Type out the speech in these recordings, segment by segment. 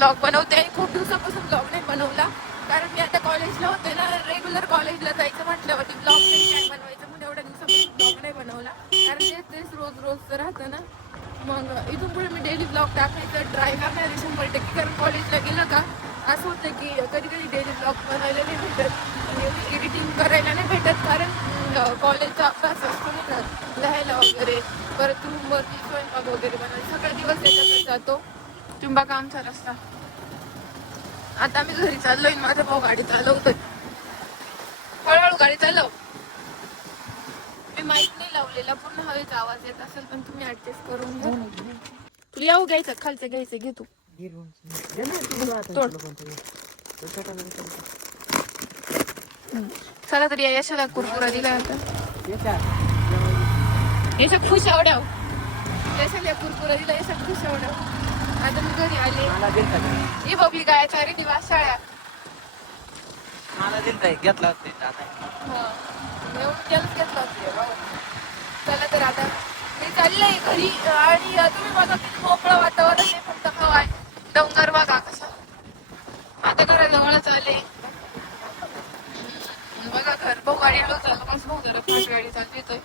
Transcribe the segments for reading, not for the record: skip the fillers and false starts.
Blog बनवते आणि खूप दिवसापासून ब्लॉग नाही बनवला, कारण मी आता कॉलेजला होते ना, रेग्युलर कॉलेजला जायचं म्हटल्यावरती ब्लॉग तरी काय बनवायचं म्हणून एवढ्या दिवसापासून ब्लॉग नाही बनवला, कारण तेच रोज रोजचं राहतं ना. मग इथून पुढे मी डेली ब्लॉग टाकायचं ट्राय करणार आहे 100%, कारण कॉलेजला गेलं का असं होतं की कधी कधी डेली ब्लॉग बनायला नाही भेटत आणि एडिटिंग करायला नाही भेटत, कारण कॉलेजचा अभ्यास असतो ना, लिहायला वगैरे, परत रूमवरती स्वयंपाक वगैरे बनवायला सगळा दिवस त्याच्यातच जातो. तुम्ही बघा आमचा रस्ता. आता आम्ही घरी चाललोय, माझा भाऊ गाडी चालवतोय. हळूहळू गाडी चालव. मी माईक नाही लावलेला, पूर्ण हवेचा आवाज येत असेल पण तुम्ही ऍडजस्ट करून घ्या. तुला यावं घ्यायचं, खालचं घ्यायचं, घे तू. चला तरी या यशाला कुरकुरा दिला आता. यशा खुश आवड्याव, यशाला कुरकुरा दिला, यशा खुश आवड्याव. आता मी घरी आले. ही बबली काय चारी दिवस शाळा मला दिलता घेतला घेतला. चला तर आता मी चाललंय घरी आणि तुम्ही बघा किती मोकळं वातावरण आहे, फक्त हवा आहे. डोंगर बघा कसं. आता घराजवळच आले. बघा घर भाऊ गाडी हळू चाललं, माझं भाऊ जरा फास्ट गाडी चालवतोय.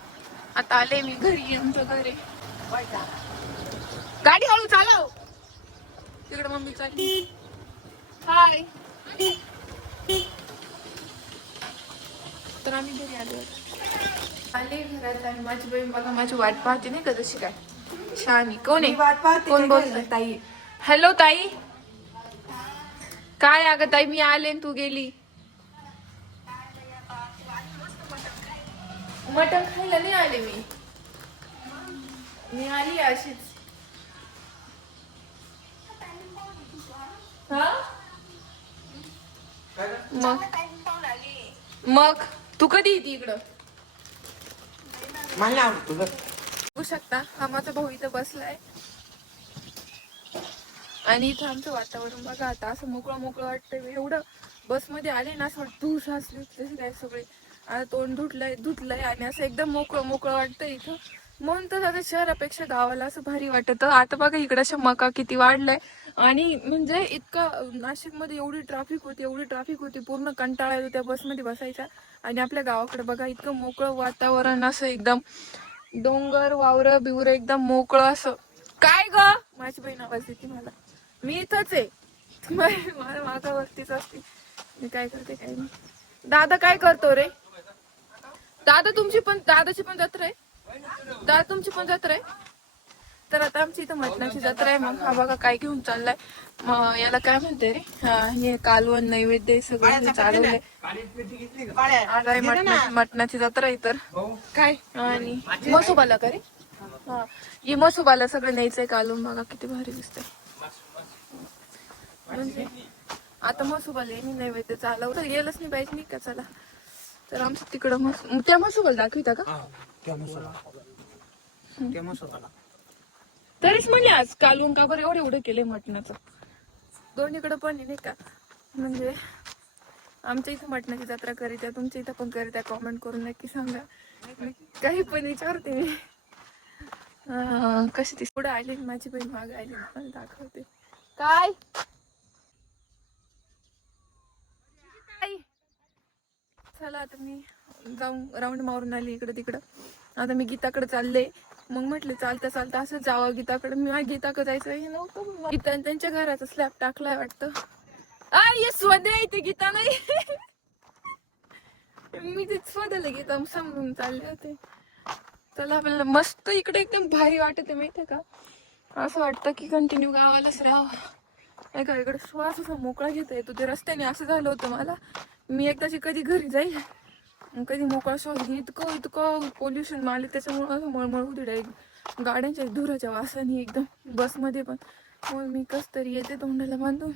आता आले मी घरी, आमच्या घरी. गाडी हळू चालव. तिकडे मम्मी चालली. हाय. तर आम्ही घरी आले घरात आणि माझी बहीण बघा माझी वाट पाहते नाही का, जशी काय शहाणी. कोण आहे, कोण बोलतोय? ताई. हॅलो ताई. काय अगं ताई, मी आले तू गेली. मटण खायला नाही आले मी आली अशीच. हा मग तू कधी येते इकडं? मला आवडतो बघू शकता हा माझा भाऊ इथं बसलाय आणि इथं आमचं वातावरण बघा. आता असं मोकळं मोकळं वाटतंय. एवढं बसमध्ये आले ना, असं वाटतं सासली तसे काय सगळे. आता तोंड धुतलंय आणि असं एकदम मोकळं मोकळं वाटतं इथं. म्हणून तर आता शहरापेक्षा गावाला असं भारी वाटत. आता बघा इकडं अशा मका किती वाढलाय आणि म्हणजे इतकं नाशिकमध्ये एवढी ट्रॅफिक होती, पूर्ण कंटाळा येतो त्या बसमध्ये बसायचा. आणि आपल्या गावाकडे बघा इतकं मोकळं वातावरण, असं एकदम डोंगर वावर बिवर एकदम मोकळं असं. काय ग, माझी बहीण आवाज देते मला. मी इथंच आहे, माझ्या मागावरतीच असते. मी काय करते काय नाही. दादा काय करतो रे? दादाची पण जत्रा आहे. दादा तुमची पण जत्रा आहे. तर आता आमची इथं मटणाची जत्रा आहे. मग हा बघा काय घेऊन चाललाय. याला काय म्हणते रे, हे कालवण नैवेद्य सगळं चालवलंय. आज आहे मटणाची जत्रा आहे. तर काय आणि मसोबाला का रे, हा ही मसोबाला सगळं न्यायचंय कालवून. बघा किती भारी दिसतंय. म्हणजे आता मसोबाला मी नैवेद्य चालवलं, गेलंच नाही पाहिजे नाही का. चला तर आमचं तिकडं त्या मसोबाला दाखविता का? तरीच म्हणले आज कालवून का बरं एवढं केलंय मटणाचं. दोन्हीकडे पण नाही का. म्हणजे आमच्या इथं मटणाची जत्रा करीत्या, तुमच्या इथं पण करीत्या, कॉमेंट करून नक्की सांगा. काही पण विचारते मी. कशी ती पुढे आली माझी बहीण, मागे आली, मला दाखवते. काय चला आता मी जाऊन राऊंड मारून आली इकडे तिकडं. आता मी गीताकडे चालले. मग म्हटलं चालता चालता असं जावं गीताकडे. मी गीताकडे जायचं हे नव्हतं. गीता त्यांच्या घराचा स्लॅब टाकलाय वाटतं. ये स्वदे इथे गीता नाही. मी ते स्वदेला गीता समजून चालले होते. चला आपल्याला मस्त इकडे एकदम भारी वाटत माहितीये का. असं वाटतं की कंटिन्यू गावालाच राहावं. का इकडे श्वास असा मोकळा घेता येतो. ते रस्त्याने असं झालं होतं मला. मी एकदाची कधी घरी जाईल कधी मोकळा श्वास घेईन. इतकं पोल्युशन मारले त्याच्यामुळे असं मळमळ होती डायरेक्ट गाड्यांच्या धुराच्या वासाने एकदम. बसमध्ये पण मग मी कस तरी येते तोंडाला बांधून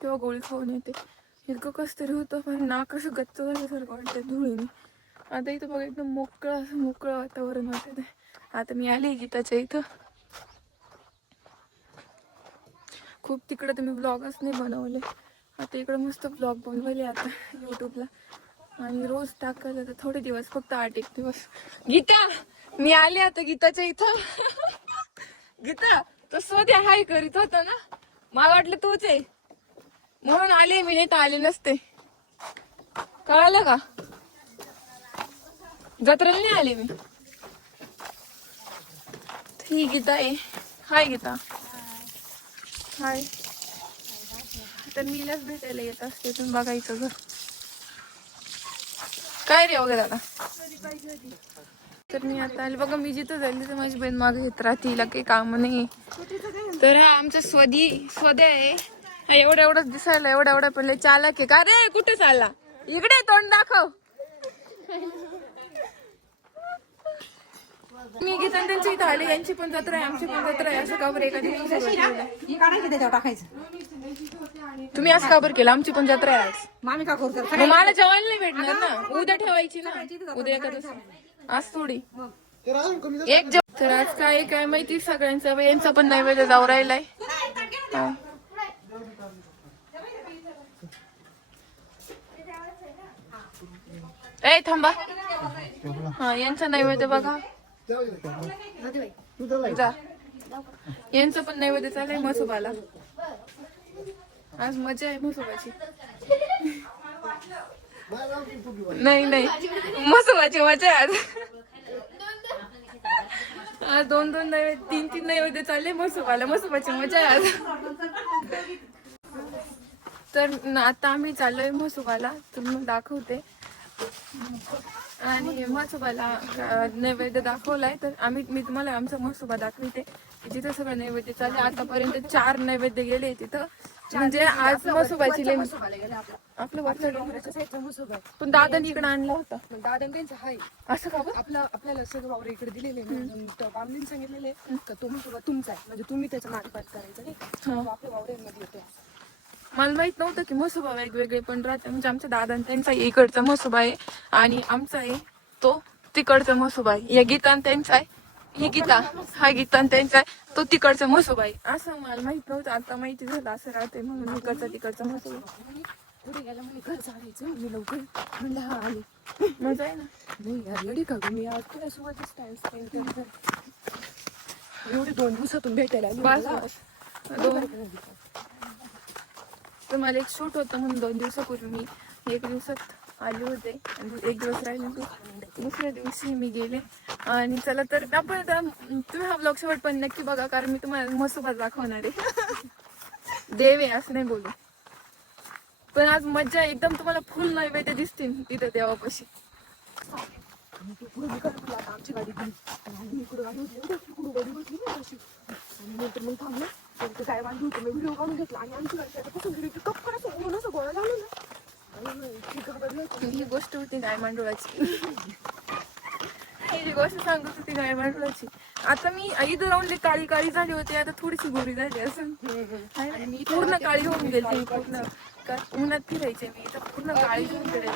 किंवा गोळी खाऊन येते. इतकं कस तरी होतं, पण नाक असं गच्च झाल्यासारखं वाटतं धुळीने. आता इथं बघा एकदम मोकळं वातावरण वाटत आहे. आता मी आले गीताच्या इथं. खूप तिकडे तुम्ही ब्लॉगच नाही बनवले. आता इकडे मस्त ब्लॉग बनवले आता युट्यूबला आणि रोज टाकायला. तर थोडे दिवस, फक्त 8-1 दिवस. गीता मी आले आता गीताच्या इथं. गीता तो स्वतः हाय करीत होता ना, मला वाटलं तूच आहे म्हणून आले मी, नाही तर आले नसते. कळालं का? जत्रेला नाही आले मी. ही गीता आहे. हाय गीता. हाय. तर मीलाच भेटायला येत असते, तुम्ही बघायचं घर. काय रे वगैरे दादा. तर मी आता आले बघा, मी जिथं जाईल तर माझी बहीण मागे येत राहते, हिला काही काम नाही. तर हा आमचा स्वदे आहे. हा एवढं दिसायला एवढा पण लय चालक आहे. का रे कुठे चालला? इकडे तोंड दाखव. मी गीता त्यांची इथं आले, यांची पण जत्रा आहे, आमची पण जत्रा आहे. असं का बरं एका दिवशी तुम्ही असं का बरं केलं? आमची पण जत्रा आहे आज. मग मला जेवायला नाही भेटणार ना, उद्या ठेवायची ना, उद्या एखादं आज थोडी एक तर आज काय माहिती सगळ्यांचं. यांचा पण नैवेद्य जाऊ राहिलाय. ए थांबा. हा यांचा नैवेद्य बघा. जा. यांचं पण नैवेद्य चाललंय मसोबाला. आज मजा आहे मसोबाची. नाही मसोबाची मजा आहे आज. दोन नैवेद्य, तीन नैवेद्य चालले मसोबाला. मसोबाची मजा आहे आज. तर आता आम्ही चाललोय मसोबाला, तुम्ही दाखवते. आणि मसोबाला नैवेद्य दाखवलाय, तर मी तुम्हाला आमचा मसोबा दाखवते. जिथं सगळं नैवेद्य चालले. आतापर्यंत 4 नैवेद्य गेले तिथं. म्हणजे आज मसोबाची आपलं वाटलं पण दादानी इकडे आणला होता. दादा त्यांचं हाय असं का बरं? आपल्याला सगळं वावर इकडे दिलेले बामणीने सांगितलेले का तो मसोबा तुमचा आहे, म्हणजे तुम्ही त्याचा मागपात करायचा नाही. आपल्या वावरांमध्ये येतो. मला माहित नव्हतं की मसोबा वेगवेगळे पण राहते. म्हणजे आमच्या दादा त्यांचा इकडचा मसोबा आहे आणि आमचा आहे तो तिकडचा मसोबा आहे. या गीता त्यांचा आहे, ही गीता हा गीता त्यांचा आहे, तो तिकडचा मसोबा आहे. असं मला माहित नव्हतं, आता माहिती झालं असं राहते म्हणून. इकडचा तिकडचा मसोबा. पुढे गेला म्हणजे घर चालायचं. मी लवकर म्हणलं हा आले. मजा आहे ना. नाही यार रेडी का मी आज तुझ्यासोबतच टाइम स्पेंड करतो. एवढे 2 दिवसातून भेटायला आली. बस तर मला एक शूट होतं म्हणून 2 दिवसापूर्वी मी 1 दिवसात आले होते. आणि 1 दिवस राहिले, दुसऱ्या दिवशी मी गेले. आणि चला तर आपण आता तुम्ही हा ब्लॉग शेवट पण नक्की बघा, कारण मी तुम्हाला मसोबा दाखवणार आहे. देव आहे असं नाही बोलू, पण आज मज्जा एकदम. तुम्हाला फुल नैवेद्य दिसतील तिथं देवापाशी. आमची गाडी गेली इकडं गाडी बसली नंतर मग थांबलं. त्यांचं काय बांधली होती, मी व्हिडिओ काढून घेतला आणि आमची गाडी कपकडे असं गोळा लावलं ना. ही गोष्ट होती गाय मांडोळाची. ही जी गोष्ट सांगत होती गाय मांडोळाची. आता मी इथं राहून काळी काळी झाली होती, आता थोडीशी गोरी झाली असं. आणि मी पूर्ण काळी होऊन गेली. मी पूर्ण उन्हात फिरायचे, मी इथं पूर्ण काळी होऊन गेले.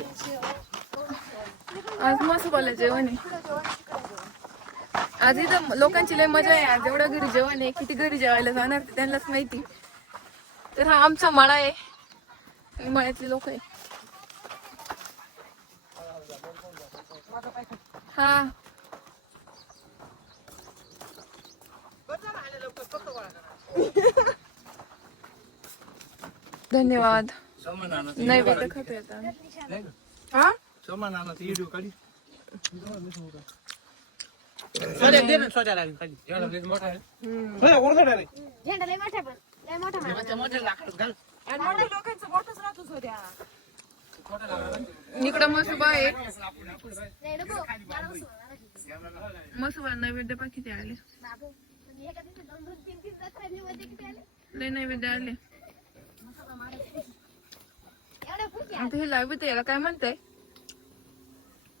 आज मसोबाला जेवण आहे. आज इथं लोकांची लय मजा आहे. आज एवढं घरी जेवण आहे, किती घरी जेवायला जाणार ते त्यांनाच माहिती. तर हा आमचा मळा आहे, मळ्यातले लोक आहे. हा धन्यवाद. नैवेद्य खातोय आता. हा इकडं मसोबा आहे. मसोबा नैवेद्य पण किती आले, लय नैवेद्य आले. आता हे लाईव्ह याला काय म्हणताय?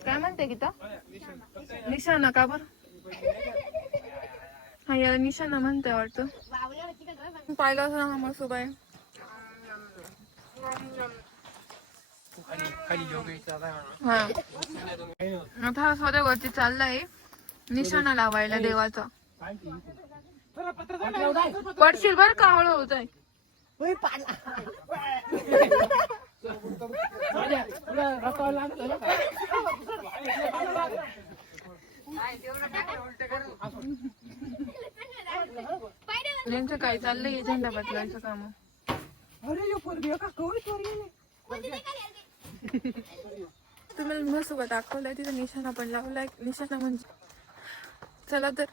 काय म्हणताय गीता? निशाणा का बर? हा याला निशाणा म्हणताय वाटतं. पाहिलं असं हा मसोबा आहे. हा आता हा स्वतः वरती चाललाय निशाणा लावायला देवाचा. पडशील बर का, हळू होत आहे. यांचं काय चाललंय झेंडा बदलायचं काम. अरे यो पोरगी का कवळीत वर गेले. तुम्ही मस्त दाखवलाय तिथं निशाणा पण लावलाय. निशाणा म्हणजे चला तर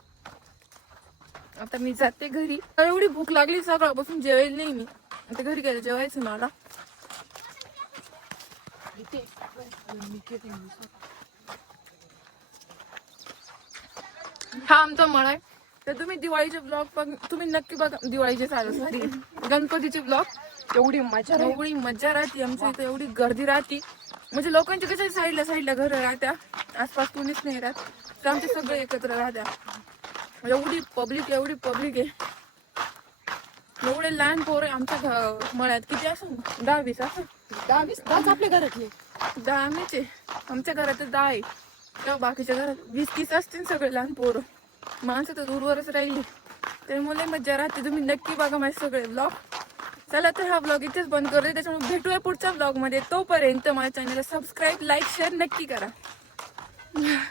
आता मी जाते घरी. एवढी भूक लागली सकाळपासून जेवायला नाही मी. आता घरी गेलं जेवायचं मला. हा आमचा मळा आहे. तर तुम्ही दिवाळीचे ब्लॉग तुम्ही नक्की बघा. दिवाळीचे सॉरी गणपतीचे ब्लॉग. एवढी मजा राहते आमच्या इथं. एवढी गर्दी राहते म्हणजे लोकांची कशा साईडला घर राहत्या. आसपास कोणीच नाही राहत. तर आमचे सगळे एकत्र राहत्या. एवढी पब्लिक आहे. एवढे लहान पोर आमच्या मळ्यात. किती असं 10-20 असं. 10-20 आपल्या घरातले 10 आमच्या घरात 10 आहे. तेव्हा बाकीच्या घरात 20-30 असतील सगळे लहान पोरं. माणसं तर दूरवरच राहिली. त्यामुळे मजा राहते. तुम्ही नक्की बघा माझे सगळे ब्लॉग. चला तर हा ब्लॉग इथेच बंद करते. त्याच्यामुळे भेटूया पुढच्या ब्लॉग मध्ये. तोपर्यंत माझ्या चॅनलला सबस्क्राईब, लाईक, शेअर नक्की करा.